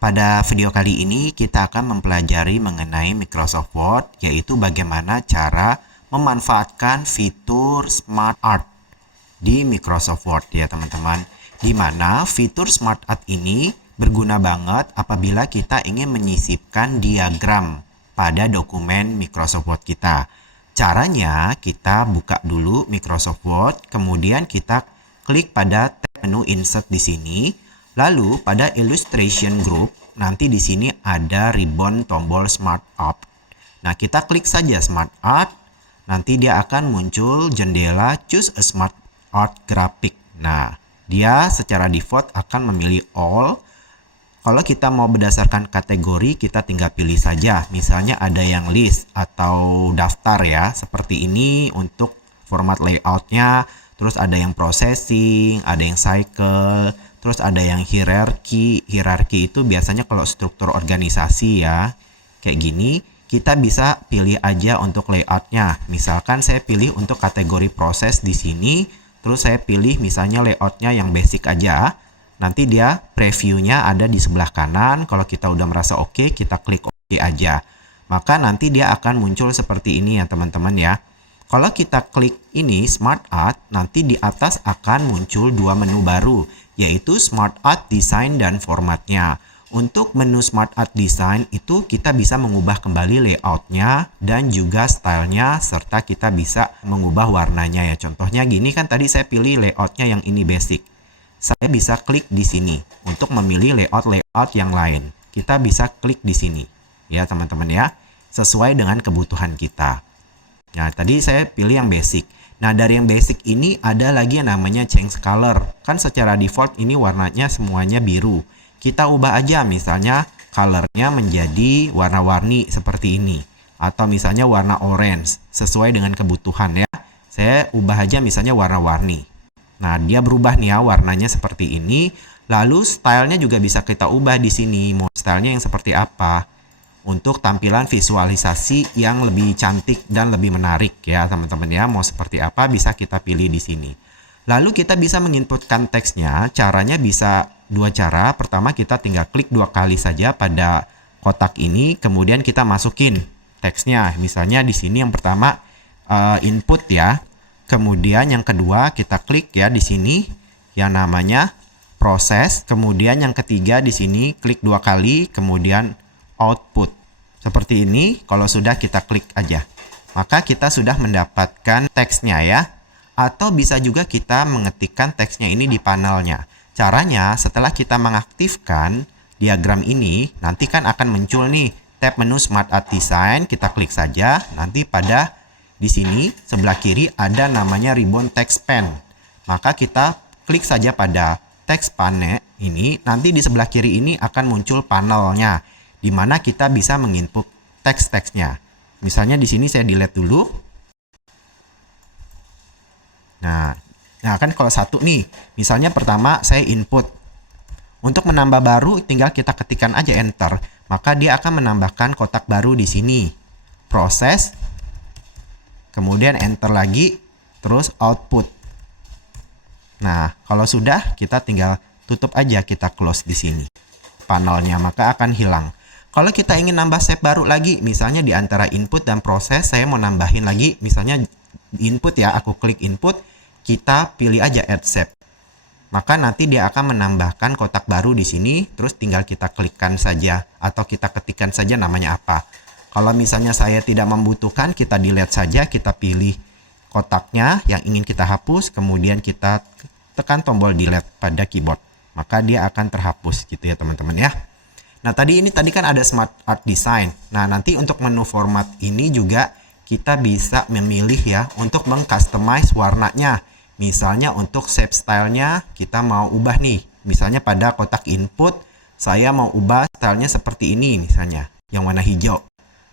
Pada video kali ini kita akan mempelajari mengenai Microsoft Word, yaitu bagaimana cara memanfaatkan fitur Smart Art di Microsoft Word ya teman-teman. Di mana fitur Smart Art ini berguna banget apabila kita ingin menyisipkan diagram pada dokumen Microsoft Word kita. Caranya kita buka dulu Microsoft Word, kemudian kita klik pada tab menu Insert di sini. Lalu pada Illustration Group, nanti di sini ada ribbon tombol Smart Art. Nah, kita klik saja Smart Art, nanti dia akan muncul jendela Choose a Smart Art Graphic. Nah, dia secara default akan memilih All. Kalau kita mau berdasarkan kategori, kita tinggal pilih saja. Misalnya ada yang list atau daftar ya, seperti ini untuk format layoutnya. Terus ada yang processing, ada yang cycle, terus ada yang hierarki. Hierarki itu biasanya kalau struktur organisasi ya. Kayak gini, kita bisa pilih aja untuk layoutnya. Misalkan saya pilih untuk kategori proses di sini, terus saya pilih misalnya layoutnya yang basic aja. Nanti dia previewnya ada di sebelah kanan. Kalau kita udah merasa oke, kita klik oke aja. Maka nanti dia akan muncul seperti ini ya teman-teman ya. Kalau kita klik ini Smart Art, nanti di atas akan muncul dua menu baru, yaitu Smart Art Design dan formatnya. Untuk menu Smart Art Design itu kita bisa mengubah kembali layoutnya dan juga stylenya, serta kita bisa mengubah warnanya ya. Contohnya gini kan tadi saya pilih layoutnya yang ini basic. Saya bisa klik di sini untuk memilih layout yang lain. Kita bisa klik di sini ya teman-teman ya, sesuai dengan kebutuhan kita. Nah, tadi saya pilih yang basic. Nah, dari yang basic ini ada lagi yang namanya change color. Kan secara default ini warnanya semuanya biru. Kita ubah aja misalnya colornya menjadi warna-warni seperti ini. Atau misalnya warna orange sesuai dengan kebutuhan ya. Saya ubah aja misalnya warna-warni. Nah, dia berubah nih ya warnanya seperti ini. Lalu stylenya juga bisa kita ubah di sini. Mau stylenya yang seperti apa? Untuk tampilan visualisasi yang lebih cantik dan lebih menarik ya teman-teman ya. Mau seperti apa bisa kita pilih di sini. Lalu kita bisa menginputkan teksnya. Caranya bisa dua cara. Pertama kita tinggal klik dua kali saja pada kotak ini. Kemudian kita masukin teksnya. Misalnya di sini yang pertama input ya. Kemudian yang kedua kita klik ya di sini yang namanya proses. Kemudian yang ketiga di sini klik dua kali. Kemudian output. Seperti ini, kalau sudah kita klik aja. Maka kita sudah mendapatkan teksnya ya. Atau bisa juga kita mengetikkan teksnya ini di panelnya. Caranya setelah kita mengaktifkan diagram ini, nanti kan akan muncul nih tab menu Smart Art Design, kita klik saja. Nanti pada di sini sebelah kiri ada namanya ribbon text pen. Maka kita klik saja pada text panel ini, nanti di sebelah kiri ini akan muncul panelnya, di mana kita bisa menginput teks-teksnya. Misalnya di sini saya delete dulu. Nah kan kalau satu nih, misalnya pertama saya input. Untuk menambah baru tinggal kita ketikkan aja enter, maka dia akan menambahkan kotak baru di sini. Proses, kemudian enter lagi, terus output. Nah, kalau sudah kita tinggal tutup aja, kita close di sini panelnya, maka akan hilang. Kalau kita ingin nambah step baru lagi, misalnya di antara input dan proses, saya mau nambahin lagi, misalnya input ya, aku klik input, kita pilih aja add step. Maka nanti dia akan menambahkan kotak baru di sini, terus tinggal kita klikkan saja, atau kita ketikkan saja namanya apa. Kalau misalnya saya tidak membutuhkan, kita delete saja, kita pilih kotaknya yang ingin kita hapus, kemudian kita tekan tombol delete pada keyboard. Maka dia akan terhapus gitu ya teman-teman ya. Nah tadi kan ada Smart Art Design. Nah nanti untuk menu format ini juga kita bisa memilih ya untuk mengcustomize warnanya. Misalnya untuk shape stylenya kita mau ubah nih. Misalnya pada kotak input saya mau ubah stylenya seperti ini misalnya, yang warna hijau.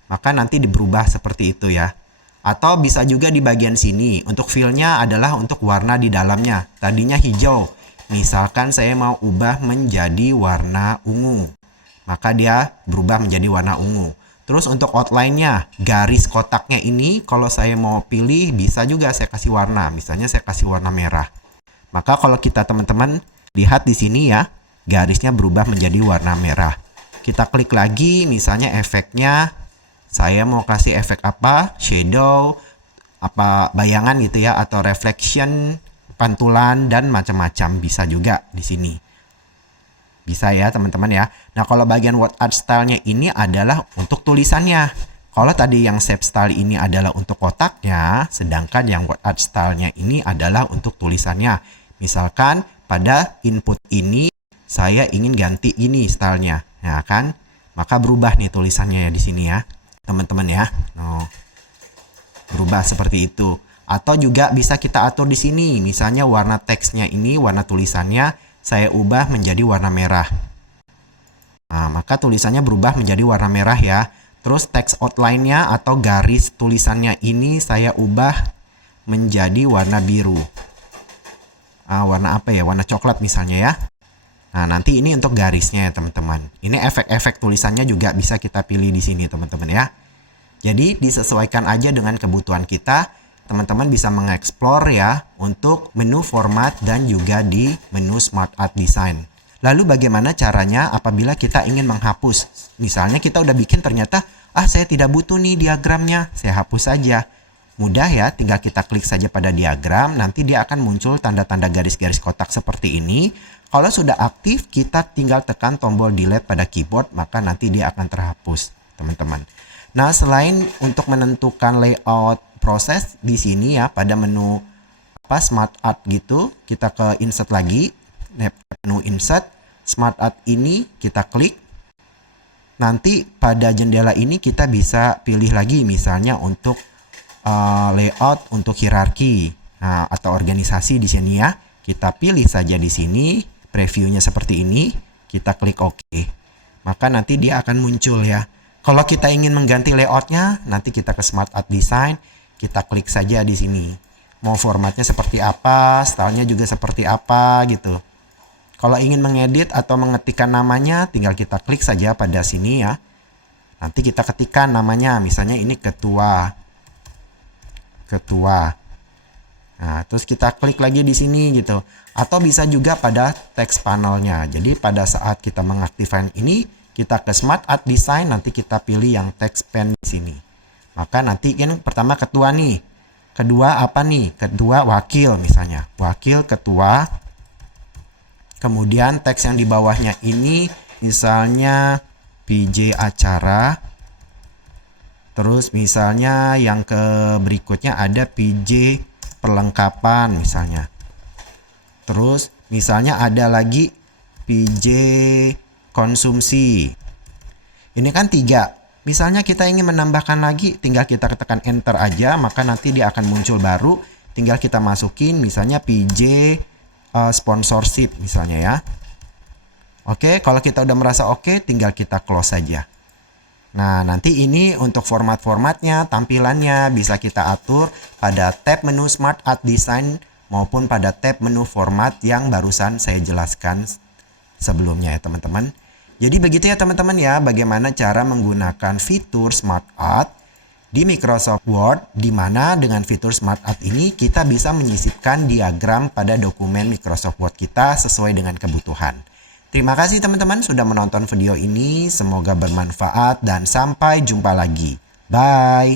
Maka nanti berubah seperti itu ya. Atau bisa juga di bagian sini. Untuk fill-nya adalah untuk warna di dalamnya. Tadinya hijau. Misalkan saya mau ubah menjadi warna ungu. Maka dia berubah menjadi warna ungu. Terus untuk outline-nya, garis kotaknya ini kalau saya mau pilih bisa juga saya kasih warna. Misalnya saya kasih warna merah. Maka kalau kita teman-teman lihat di sini ya, garisnya berubah menjadi warna merah. Kita klik lagi, misalnya efeknya, saya mau kasih efek apa, shadow, apa bayangan gitu ya, atau reflection, pantulan, dan macam-macam bisa juga di sini. Bisa ya teman-teman ya. Nah kalau bagian word art style-nya ini adalah untuk tulisannya. Kalau tadi yang shape style ini adalah untuk kotaknya, sedangkan yang word art style-nya ini adalah untuk tulisannya. Misalkan pada input ini saya ingin ganti ini stylenya, ya kan? Maka berubah nih tulisannya ya di sini ya, teman-teman ya. No, berubah seperti itu. Atau juga bisa kita atur di sini, misalnya warna teksnya ini, warna tulisannya saya ubah menjadi warna merah. Nah, maka tulisannya berubah menjadi warna merah ya. Terus teks outline-nya atau garis tulisannya ini saya ubah menjadi warna biru. Warna apa ya? Warna coklat misalnya ya. Nah, nanti ini untuk garisnya ya teman-teman. Ini efek-efek tulisannya juga bisa kita pilih di sini teman-teman ya. Jadi disesuaikan aja dengan kebutuhan kita. Teman-teman bisa mengeksplor ya untuk menu format dan juga di menu Smart Art Design. Lalu bagaimana caranya apabila kita ingin menghapus? Misalnya kita udah bikin ternyata, saya tidak butuh nih diagramnya, saya hapus saja. Mudah ya, tinggal kita klik saja pada diagram, nanti dia akan muncul tanda-tanda garis-garis kotak seperti ini. Kalau sudah aktif, kita tinggal tekan tombol delete pada keyboard, maka nanti dia akan terhapus, teman-teman. Nah, selain untuk menentukan layout proses di sini ya, pada menu Smart Art gitu, kita ke insert lagi, menu insert, Smart Art ini kita klik. Nanti pada jendela ini kita bisa pilih lagi misalnya untuk layout untuk hierarki atau organisasi di sini ya. Kita pilih saja di sini, previewnya seperti ini, kita klik OK. Maka nanti dia akan muncul ya. Kalau kita ingin mengganti layoutnya, nanti kita ke Smart Art Design, kita klik saja di sini. Mau formatnya seperti apa, stylenya juga seperti apa gitu. Kalau ingin mengedit atau mengetikkan namanya, tinggal kita klik saja pada sini ya. Nanti kita ketikkan namanya, misalnya ini ketua. Nah, terus kita klik lagi di sini gitu. Atau bisa juga pada text panelnya. Jadi pada saat kita mengaktifkan ini, kita ke Smart Art Design, nanti kita pilih yang text pen di sini. Maka nanti yang pertama ketua nih. Kedua apa nih? Kedua wakil misalnya. Wakil ketua. Kemudian teks yang di bawahnya ini misalnya PJ acara. Terus misalnya yang ke berikutnya ada PJ perlengkapan misalnya. Terus misalnya ada lagi PJ konsumsi. Ini kan 3. Misalnya kita ingin menambahkan lagi, tinggal kita tekan enter aja, maka nanti dia akan muncul baru. Tinggal kita masukin misalnya PJ sponsorship misalnya ya. Oke, kalau kita udah merasa oke, tinggal kita close saja. Nah, nanti ini untuk format-formatnya, tampilannya bisa kita atur pada tab menu Smart Art Design maupun pada tab menu format yang barusan saya jelaskan sebelumnya ya teman-teman. Jadi begitu ya teman-teman ya, bagaimana cara menggunakan fitur Smart Art di Microsoft Word, di mana dengan fitur Smart Art ini kita bisa menyisipkan diagram pada dokumen Microsoft Word kita sesuai dengan kebutuhan. Terima kasih teman-teman sudah menonton video ini, semoga bermanfaat dan sampai jumpa lagi. Bye!